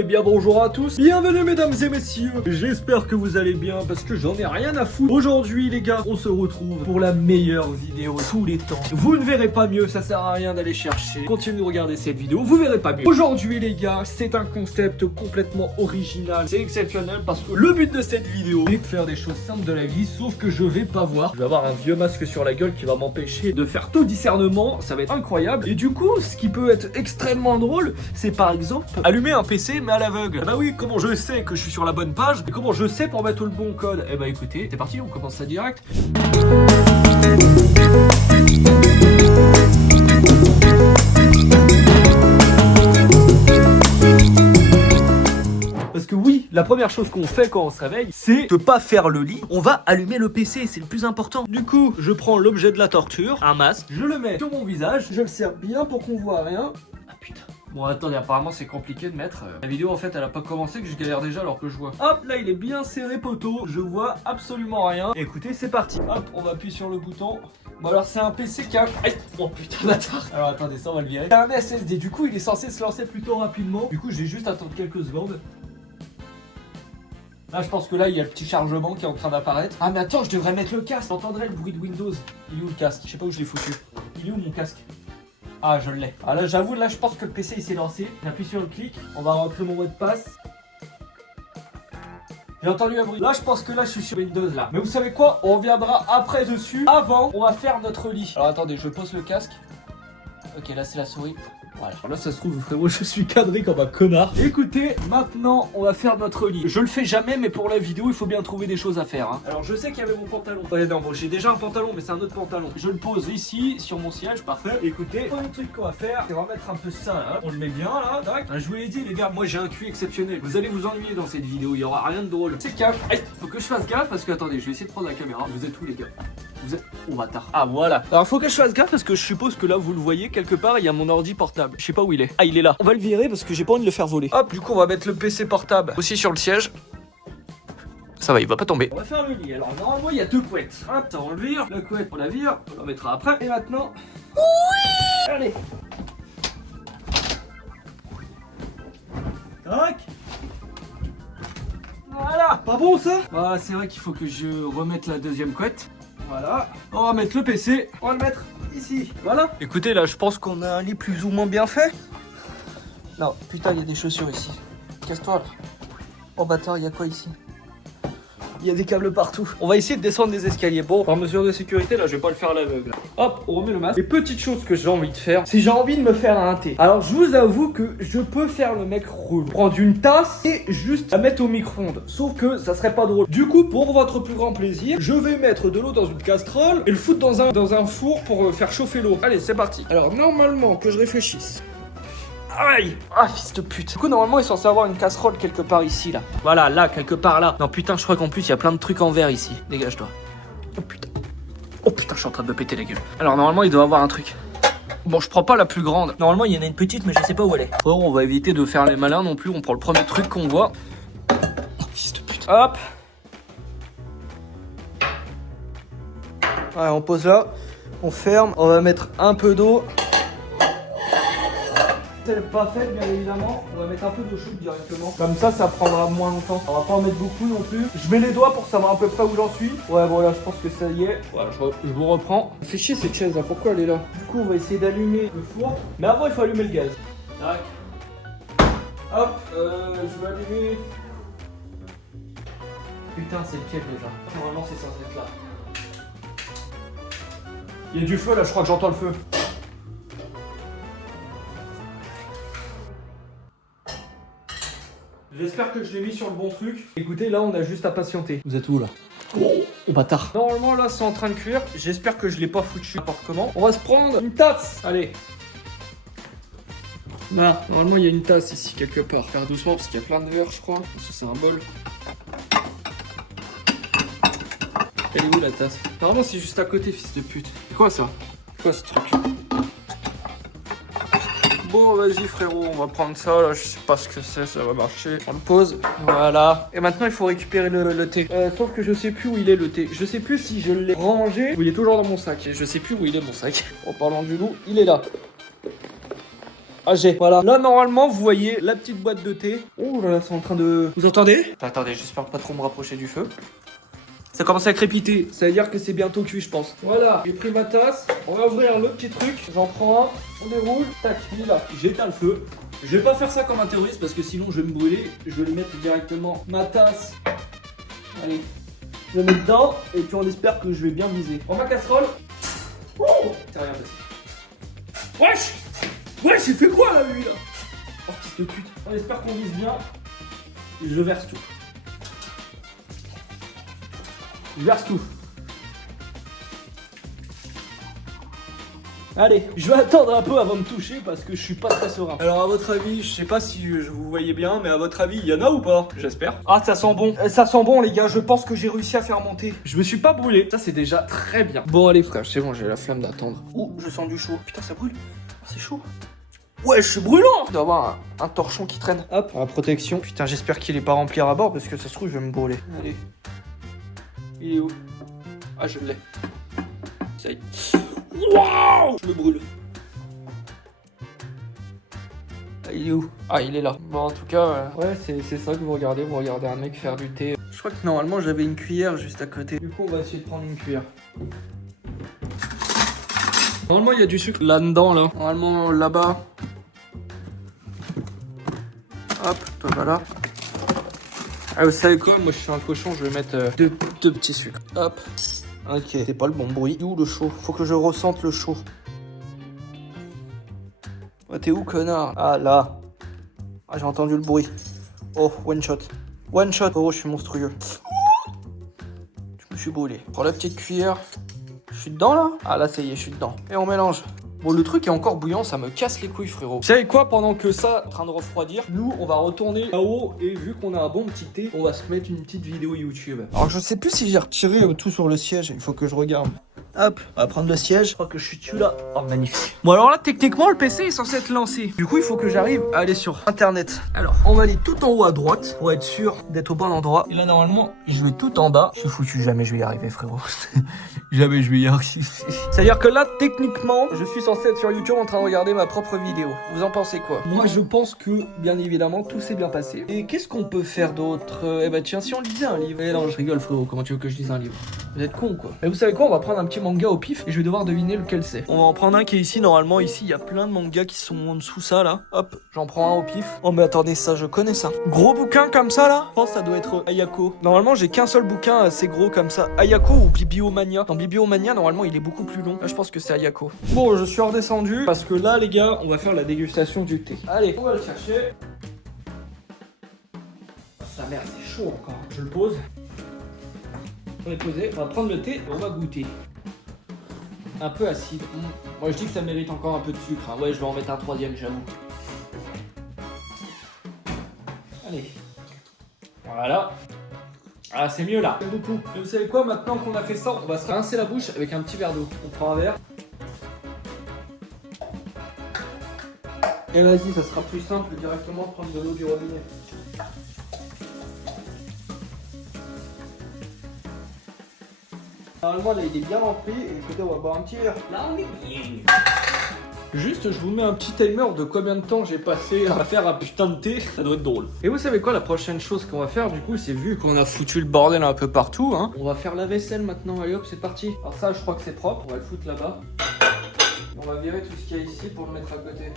Eh bien bonjour à tous, bienvenue mesdames et messieurs. J'espère que vous allez bien parce que j'en ai rien à foutre. Aujourd'hui les gars, on se retrouve pour la meilleure vidéo de tous les temps. Vous ne verrez pas mieux, ça sert à rien d'aller chercher. Continuez de regarder cette vidéo, vous verrez pas mieux. Aujourd'hui les gars, c'est un concept complètement original. C'est exceptionnel parce que le but de cette vidéo est de faire des choses simples de la vie, sauf que je vais pas voir. Je vais avoir un vieux masque sur la gueule qui va m'empêcher de faire tout discernement. Ça va être incroyable. Et du coup, ce qui peut être extrêmement drôle, c'est par exemple allumer un PC mais à l'aveugle. Bah oui, comment je sais que je suis sur la bonne page et comment je sais pour mettre le bon code? Eh bah écoutez, c'est parti, on commence ça direct. Parce que oui, la première chose qu'on fait quand on se réveille, c'est de pas faire le lit. On va allumer le PC, c'est le plus important. Du coup, je prends l'objet de la torture, un masque, je le mets sur mon visage, je le serre bien pour qu'on voit rien. Ah putain. Bon attendez, apparemment c'est compliqué de mettre. La vidéo en fait elle a pas commencé, que je galère déjà alors que je vois. Hop, là il est bien serré poteau, je vois absolument rien. Écoutez, c'est parti. Hop, on va appuyer sur le bouton. Bon alors c'est un PC qui a... Aïe. Oh putain bâtard. Alors attendez, ça on va le virer. C'est un SSD, du coup il est censé se lancer plutôt rapidement. Du coup je vais juste attendre quelques secondes. Là je pense que là il y a le petit chargement qui est en train d'apparaître. Ah mais attends, je devrais mettre le casque. J'entendrai le bruit de Windows. Il est où le casque? Je sais pas où je l'ai foutu. Il est où mon casque? Ah je l'ai. Ah là j'avoue, là je pense que le PC il s'est lancé. J'appuie sur le clic. On va rentrer mon mot de passe. J'ai entendu un bruit. Là je pense que là je suis sur Windows là. Mais vous savez quoi? On reviendra après dessus. Avant on va faire notre lit. Alors attendez, je pose le casque. Ok, là c'est la souris. Voilà. Alors là ça se trouve frérot, je suis cadré comme un connard. Écoutez, maintenant on va faire notre lit. Je le fais jamais, mais pour la vidéo il faut bien trouver des choses à faire hein. Alors je sais qu'il y avait mon pantalon. Ouais non, bon j'ai déjà un pantalon mais c'est un autre pantalon. Je le pose ici sur mon siège, parfait. Écoutez, le premier truc qu'on va faire, c'est remettre un peu ça là. On le met bien là, tac. Je vous l'ai dit les gars, moi j'ai un cul exceptionnel. Vous allez vous ennuyer dans cette vidéo, il y aura rien de drôle. C'est calme. Faut que je fasse gaffe parce que attendez, je vais essayer de prendre la caméra. Vous êtes où les gars? Vous êtes... Oh bâtard. Ah voilà. Alors faut que je fasse gaffe parce que je suppose que là vous le voyez quelque part, il y a mon ordi portable. Je sais pas où il est. Ah il est là. On va le virer parce que j'ai pas envie de le faire voler. Hop, du coup on va mettre le PC portable aussi sur le siège. Ça va, il va pas tomber. On va faire le lit. Alors normalement il y a deux couettes. Hop, ça on le vire. La couette on la vire. On la mettra après. Et maintenant... Oui. Allez. Tac. Voilà. Pas bon ça? Ah c'est vrai qu'il faut que je remette la deuxième couette. Voilà. On va mettre le PC. On va le mettre ici. Voilà. Écoutez là je pense qu'on a un lit plus ou moins bien fait. Non, putain il y a des chaussures ici. Casse-toi là. Oh bâtard, il y a quoi ici? Il y a des câbles partout. On va essayer de descendre des escaliers. Bon, par mesure de sécurité, là, je vais pas le faire à l'aveugle. Hop, on remet le masque. Les petites choses que j'ai envie de faire, c'est j'ai envie de me faire un thé. Alors, je vous avoue que je peux faire le mec relou. Prendre une tasse et juste la mettre au micro-ondes. Sauf que ça serait pas drôle. Du coup, pour votre plus grand plaisir, je vais mettre de l'eau dans une casserole et le foutre dans un four pour faire chauffer l'eau. Allez, c'est parti. Alors, normalement, que je réfléchisse. Aïe! Ah, fils de pute. Du coup, normalement, il est censé avoir une casserole quelque part ici, là. Voilà, là, quelque part là. Non, putain, je crois qu'en plus, il y a plein de trucs en verre ici. Dégage-toi. Oh putain. Oh putain, je suis en train de me péter la gueule. Alors, normalement, il doit avoir un truc. Bon, je prends pas la plus grande. Normalement, il y en a une petite, mais je sais pas où elle est. Oh, on va éviter de faire les malins non plus. On prend le premier truc qu'on voit. Oh, fils de pute. Hop. Ouais, on pose là. On ferme. On va mettre un peu d'eau. Elle n'est pas faite bien évidemment, on va mettre un peu d'eau chaude directement. Comme ça prendra moins longtemps. On va pas en mettre beaucoup non plus. Je mets les doigts pour savoir à peu près où j'en suis. Ouais bon là je pense que ça y est. Voilà, je vous reprends. Fais chier cette chaise là, pourquoi elle est là? Du coup on va essayer d'allumer le four. Mais avant il faut allumer le gaz. Tac. Hop, je vais allumer. Putain c'est lequel déjà? Normalement c'est censé être là. Il y a du feu là, je crois que j'entends le feu. J'espère que je l'ai mis sur le bon truc. Écoutez, là, on a juste à patienter. Vous êtes où, là? Oh, bâtard. Normalement, là, c'est en train de cuire. J'espère que je l'ai pas foutu n'importe comment. On va se prendre une tasse. Allez. Là, normalement, il y a une tasse ici, quelque part. Faire doucement, parce qu'il y a plein de verres, je crois. Parce que c'est un bol. Elle est où, la tasse? Normalement, c'est juste à côté, fils de pute. C'est quoi, ça? C'est quoi, ce truc? Bon vas-y frérot, on va prendre ça là, je sais pas ce que c'est, ça va marcher. On le pose, voilà. Et maintenant il faut récupérer le thé. Sauf que je sais plus où il est le thé. Je sais plus si je l'ai rangé ou il est toujours dans mon sac. Et je sais plus où il est mon sac. En parlant du loup, il est là. AG. Voilà. Là, normalement, vous voyez la petite boîte de thé. Oh là là, c'est en train de... Vous entendez? Attendez, j'espère pas trop me rapprocher du feu. Ça commence à crépiter, ça veut dire que c'est bientôt cuit, je pense. Voilà, j'ai pris ma tasse. On va ouvrir le petit truc. J'en prends un, on déroule. Tac, il est là. J'éteins le feu. Je vais pas faire ça comme un terroriste parce que sinon je vais me brûler. Je vais le mettre directement ma tasse. Allez, je le mets dedans et puis on espère que je vais bien viser. En ma casserole. Oh, c'est rien passé. Wesh! Wesh, j'ai fait quoi là, lui là? Oh, fils de pute. On espère qu'on vise bien. Je verse tout. Je verse tout. Allez, je vais attendre un peu avant de toucher parce que je suis pas très serein. Alors à votre avis, je sais pas si vous voyez bien, mais à votre avis, il y en a ou pas? J'espère. Ah, ça sent bon. Ça sent bon les gars, je pense que j'ai réussi à faire monter. Je me suis pas brûlé. Ça c'est déjà très bien. Bon allez frère, c'est bon, j'ai la flamme d'attendre. Ouh, je sens du chaud. Putain, ça brûle. C'est chaud. Ouais, je suis brûlant. Il doit y avoir un torchon qui traîne. Hop, la protection. Putain, j'espère qu'il est pas rempli à bord parce que ça se trouve, je vais me brûler. Allez. Il est où? Ah, je l'ai. Ça y est. Waouh! Je me brûle. Ah, il est où? Ah, il est là. Bon, en tout cas, ouais, c'est ça que vous regardez. Vous regardez un mec faire du thé. Je crois que normalement, j'avais une cuillère juste à côté. Du coup, on va essayer de prendre une cuillère. Normalement, il y a du sucre là-dedans, là. Normalement, là-bas. Hop, toi, voilà. Ah, vous savez quoi? Moi, je suis un cochon, je vais mettre deux petits sucres. Hop. Ok, c'est pas le bon bruit. Où le chaud? Faut que je ressente le chaud. Oh, t'es où, connard? Ah, là. Ah, j'ai entendu le bruit. Oh, one shot. One shot. Oh, je suis monstrueux. Je me suis brûlé. Prends la petite cuillère. Je suis dedans, là? Ah, là, ça y est, je suis dedans. Et on mélange. Bon, le truc est encore bouillant, ça me casse les couilles, frérot. Vous savez quoi? Pendant que ça est en train de refroidir, nous, on va retourner là-haut. Et vu qu'on a un bon petit thé, on va se mettre une petite vidéo YouTube. Alors, je sais plus si j'ai retiré tout sur le siège. Il faut que je regarde. Hop, on va prendre le siège. Je crois que je suis dessus là. Oh, magnifique. Bon, alors là, techniquement, le PC est censé être lancé. Du coup, il faut que j'arrive à aller sur Internet. Alors, on va aller tout en haut à droite pour être sûr d'être au bon endroit. Et là, normalement, je vais tout en bas. Je suis foutu, jamais je vais y arriver, frérot. Jamais je vais y arriver. C'est-à-dire que là, techniquement, je suis censé être sur YouTube en train de regarder ma propre vidéo. Vous en pensez quoi? Moi, je pense que, bien évidemment, tout s'est bien passé. Et qu'est-ce qu'on peut faire d'autre? Eh ben, tiens, si on lisait un livre. Eh non, je rigole, frérot. Comment tu veux que je lise un livre? Vous êtes con, quoi. Et vous savez quoi? On va prendre un petit manga au pif et je vais devoir deviner lequel c'est. On va en prendre un qui est ici. Normalement, ici, il y a plein de mangas qui sont en dessous ça, là. Hop, j'en prends un au pif. Oh, mais attendez, ça, je connais ça. Gros bouquin comme ça, là? Je pense que ça doit être Ayako. Normalement, j'ai qu'un seul bouquin assez gros comme ça. Ayako ou Bibliomania. Dans Bibliomania, normalement, il est beaucoup plus long. Là, je pense que c'est Ayako. Bon, je suis redescendu parce que là, les gars, on va faire la dégustation du thé. Allez, on va le chercher. Sa mère, c'est chaud encore. Je le pose. On est posé. On va prendre le thé et on va goûter. Un peu acide. Moi, je dis que ça mérite encore un peu de sucre. Hein. Ouais, je vais en mettre un troisième, j'avoue. Allez. Voilà. Ah, c'est mieux là. C'est beaucoup. Et vous savez quoi? Maintenant qu'on a fait ça, on va se rincer la bouche avec un petit verre d'eau. On prend un verre. Et vas-y, ça sera plus simple de directement prendre de l'eau du robinet. Normalement, là, il est bien rempli. Et écoutez, on va boire un petit verre. Là, on est bien. Juste, je vous mets un petit timer de combien de temps j'ai passé à faire un putain de thé. Ça doit être drôle. Et vous savez quoi, la prochaine chose qu'on va faire, du coup, c'est vu qu'on a foutu le bordel un peu partout, hein. On va faire la vaisselle maintenant. Allez hop, c'est parti. Alors ça, je crois que c'est propre. On va le foutre là-bas. On va virer tout ce qu'il y a ici pour le mettre à côté.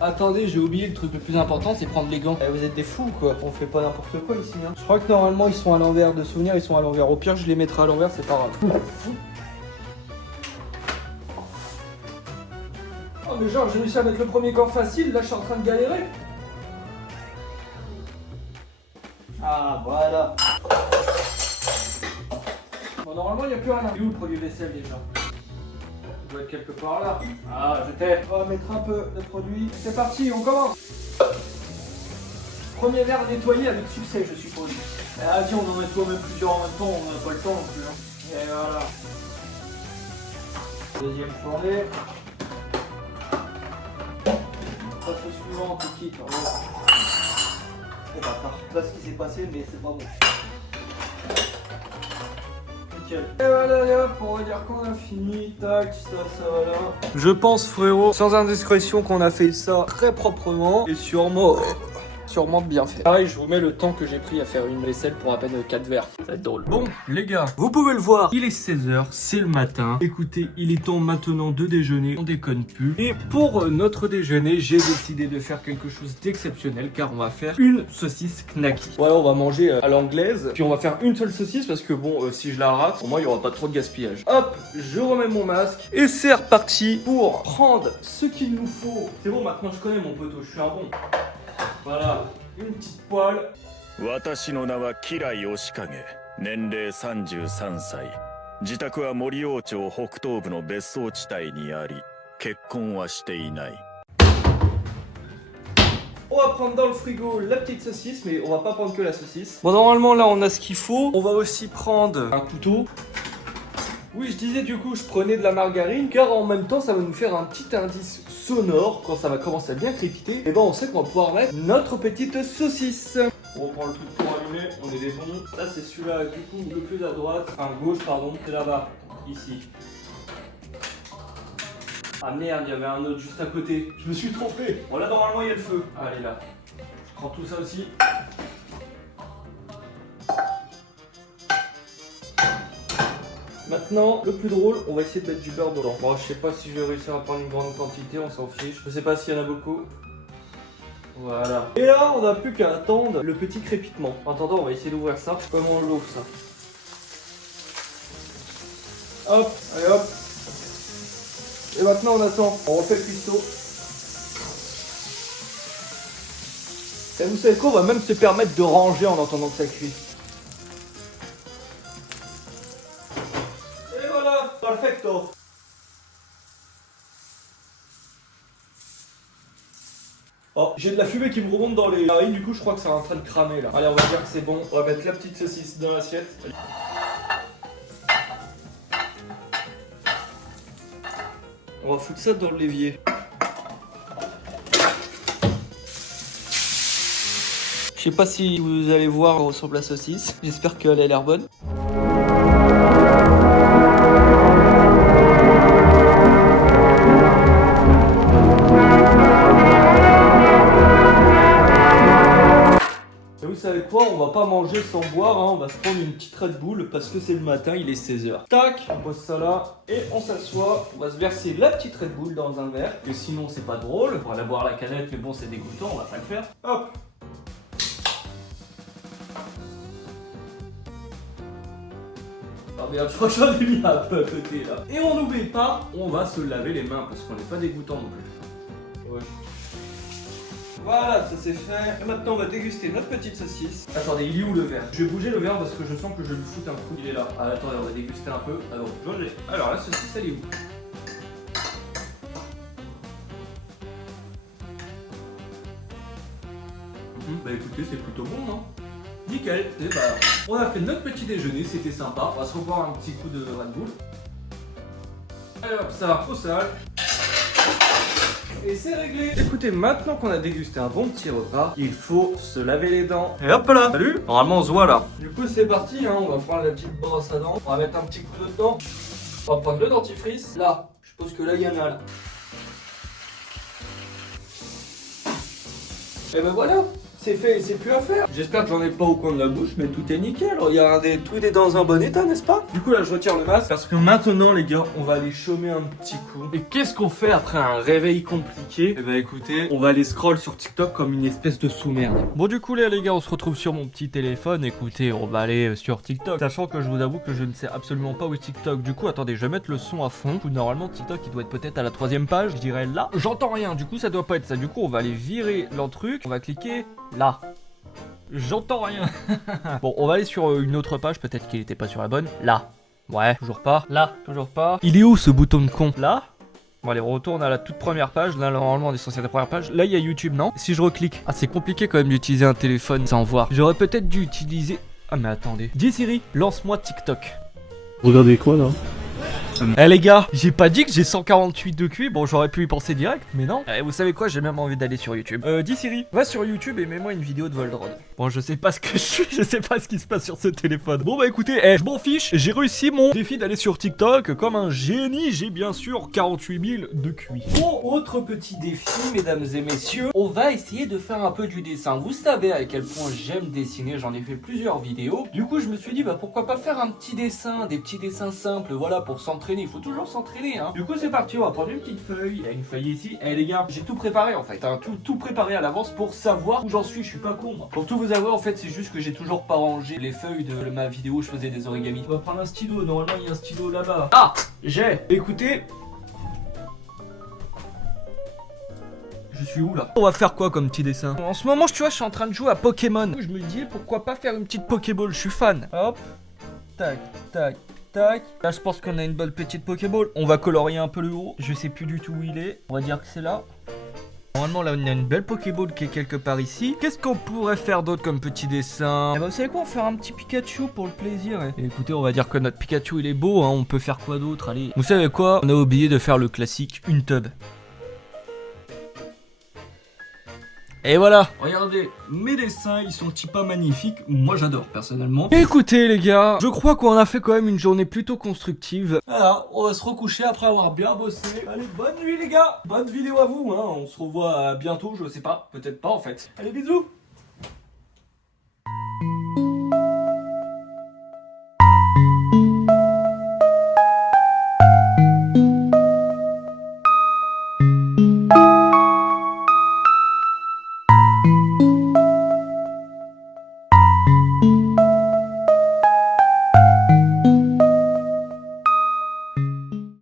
Attendez, j'ai oublié le truc le plus important, c'est prendre les gants. Eh, vous êtes des fous quoi, on fait pas n'importe quoi ici. Hein. Je crois que normalement ils sont à l'envers, de souvenir ils sont à l'envers. Au pire je les mettrai à l'envers, c'est pas grave. Oh mais genre j'ai réussi à mettre le premier gant facile, là je suis en train de galérer. Ah voilà. Bon normalement il n'y a plus rien. Il est où le produit vaisselle déjà? Il doit être quelque part là. Ah, je t'ai. On va mettre un peu de produit. C'est parti, on commence. Premier verre nettoyé avec succès, je suppose. Ah, dis, on en nettoie même plusieurs en même temps, on n'a pas le temps non plus. Hein. Et voilà. Deuxième fournée. Passe au suivant, tout quitte. Oh bâtard. Je sais pas ce qui s'est passé, mais c'est pas bon. Ok, nickel. Et voilà, et hop, on va dire qu'on a fini. Tac, ça va là. Je pense, frérot, sans indiscrétion, qu'on a fait ça très proprement et sûrement bien fait. Pareil, je vous mets le temps que j'ai pris à faire une vaisselle pour à peine 4 verres. Ça va être drôle. Bon, les gars, vous pouvez le voir, il est 16h, c'est le matin. Écoutez, il est temps maintenant de déjeuner, on déconne plus. Et pour notre déjeuner, j'ai décidé de faire quelque chose d'exceptionnel car on va faire une saucisse knacky. Voilà, on va manger à l'anglaise, puis on va faire une seule saucisse parce que bon, si je la rate, au moins il n'y aura pas trop de gaspillage. Hop, je remets mon masque et c'est reparti pour prendre ce qu'il nous faut. C'est bon, maintenant je connais mon poteau, je suis un bon. Voilà, une petite poêle. 私の名は吉良義景、年齢33歳。自宅は森王町北東部の別荘地帯にあり、結婚はしていない。On va prendre dans le frigo la petite saucisse, mais on va pas prendre que la saucisse. Bon, normalement là on a ce qu'il faut. On va aussi prendre un couteau. Oui, je disais du coup, je prenais de la margarine car en même temps, ça va nous faire un petit indice sonore quand ça va commencer à bien crépiter. Et ben, on sait qu'on va pouvoir mettre notre petite saucisse. On reprend le truc pour allumer, on est des bons. Ça, c'est celui-là, du coup, le plus à droite, enfin gauche, pardon, c'est là-bas, ici. Ah merde, il y avait un autre juste à côté. Je me suis trompé. Bon, là, normalement, il y a le feu. Allez, là. Je prends tout ça aussi. Maintenant, le plus drôle, on va essayer de mettre du beurre dedans. Bon, je sais pas si je vais réussir à prendre une grande quantité, on s'en fiche. Je sais pas s'il y en a beaucoup. Voilà. Et là, on n'a plus qu'à attendre le petit crépitement. En attendant, on va essayer d'ouvrir ça. Comment on l'ouvre ça? Hop, allez hop. Et maintenant, on attend. On refait le cuistot. Et vous savez quoi, on va même se permettre de ranger en attendant que ça cuise. Perfecto. Oh, j'ai de la fumée qui me remonte dans les narines, du coup je crois que c'est en train de cramer là. Allez, on va dire que c'est bon. On va mettre la petite saucisse dans l'assiette. On va foutre ça dans l'évier. Je sais pas si vous allez voir à quoi ressemble la saucisse. J'espère qu'elle a l'air bonne. Vous savez quoi, on va pas manger sans boire, hein. On va se prendre une petite Red Bull parce que c'est le matin, il est 16h. Tac, on pose ça là et on s'assoit. On va se verser la petite Red Bull dans un verre, que sinon c'est pas drôle. On va la boire à la canette, mais bon c'est dégoûtant, on va pas le faire. Hop. Ah merde, je crois que j'en ai mis un peu à côté là. Et on n'oublie pas, on va se laver les mains parce qu'on n'est pas dégoûtant non plus. Ouais. Voilà, ça c'est fait. Et maintenant on va déguster notre petite saucisse. Attendez, il est où le verre? Je vais bouger le verre parce que je sens que je vais lui foutre un coup. Il est là. Ah, attendez, on va déguster un peu. Ah bon, je l'ai. Alors la saucisse, elle est où? Bah écoutez, c'est plutôt bon, non? Nickel. Et bah, on a fait notre petit déjeuner, c'était sympa. On va se revoir un petit coup de Red Bull. Allez hop, ça au sale. Et c'est réglé. Écoutez, maintenant qu'on a dégusté un bon petit repas, il faut se laver les dents. Et hop là. Salut. Normalement on se voit là. Du coup c'est parti, hein. On va prendre la petite brosse à dents. On va mettre un petit coup de dedans. On va prendre le dentifrice. Là, je suppose que là il y en a là. Et ben voilà. C'est fait, c'est plus à faire. J'espère que j'en ai pas au coin de la bouche, mais tout est nickel. Regardez, tout est dans un bon état, n'est-ce pas? Du coup, là, je retire le masque parce que maintenant, les gars, on va aller chômer un petit coup. Et qu'est-ce qu'on fait après un réveil compliqué? Eh ben, écoutez, on va aller scroll sur TikTok comme une espèce de sous-merde. Bon, du coup, là, les gars, on se retrouve sur mon petit téléphone. Écoutez, on va aller sur TikTok. Sachant que je vous avoue que je ne sais absolument pas où est TikTok. Du coup, attendez, je vais mettre le son à fond. Du coup, normalement, TikTok, il doit être peut-être à la 3e page. Je dirais là. J'entends rien. Du coup, ça doit pas être ça. Du coup, on va aller virer le truc. On va cliquer là. J'entends rien. Bon, on va aller sur une autre page. Peut-être qu'il était pas sur la bonne. Là. Ouais, toujours pas. Là, toujours pas. Il est où ce bouton de con? Là. Bon, allez, on retourne à la toute première page. Là, normalement, on est censé être à la première page. Là, il y a YouTube, non? Si je reclique. Ah, c'est compliqué quand même d'utiliser un téléphone sans voir. J'aurais peut-être dû utiliser... Ah, mais attendez. Dis Siri, lance-moi TikTok. Regardez quoi là? Eh les gars, j'ai pas dit que j'ai 148 de QI. Bon, j'aurais pu y penser direct, mais non. Et vous savez quoi, j'ai même envie d'aller sur YouTube. Dis Siri, va sur YouTube et mets-moi une vidéo de Voldrod. Bon, je sais pas ce que je suis, je sais pas ce qui se passe sur ce téléphone. Bon bah écoutez, je m'en fiche, j'ai réussi mon défi d'aller sur TikTok comme un génie. J'ai bien sûr 48 000 de QI. Bon, autre petit défi, mesdames et messieurs, on va essayer de faire un peu du dessin. Vous savez à quel point j'aime dessiner, j'en ai fait plusieurs vidéos. Du coup, je me suis dit, bah pourquoi pas faire un petit dessin, des petits dessins simples, voilà, pour s'entraîner. Il faut toujours s'entraîner, hein. Du coup, c'est parti, on va prendre une petite feuille. Il y a une feuille ici. Eh les gars, j'ai tout préparé en fait, hein. Tout préparé à l'avance pour savoir où j'en suis. Je suis pas con, moi. Pour tout vous avouer, en fait, c'est juste que j'ai toujours pas rangé les feuilles de ma vidéo où je faisais des origamis. On va prendre un stylo. Normalement, il y a un stylo là-bas. Ah, j'ai. Écoutez. Je suis où là? On va faire quoi comme petit dessin? En ce moment, tu vois, je suis en train de jouer à Pokémon. Je me dis, pourquoi pas faire une petite Pokéball? Je suis fan. Hop. Tac, tac, tac. Là, je pense qu'on a une bonne petite Pokéball. On va colorier un peu le haut. Je sais plus du tout où il est. On va dire que c'est là. Normalement, là, on a une belle Pokéball qui est quelque part ici. Qu'est-ce qu'on pourrait faire d'autre comme petit dessin? Eh ben, vous savez quoi? On va faire un petit Pikachu pour le plaisir. Et écoutez, on va dire que notre Pikachu, il est beau, hein. On peut faire quoi d'autre? Allez. Vous savez quoi? On a oublié de faire le classique, une tub. Et voilà, regardez, mes dessins, ils sont-ils pas magnifiques? Moi j'adore personnellement. Écoutez les gars, je crois qu'on a fait quand même une journée plutôt constructive. Voilà, on va se recoucher après avoir bien bossé. Allez, bonne nuit les gars, bonne vidéo à vous, hein. On se revoit bientôt, je sais pas, peut-être pas en fait. Allez, bisous.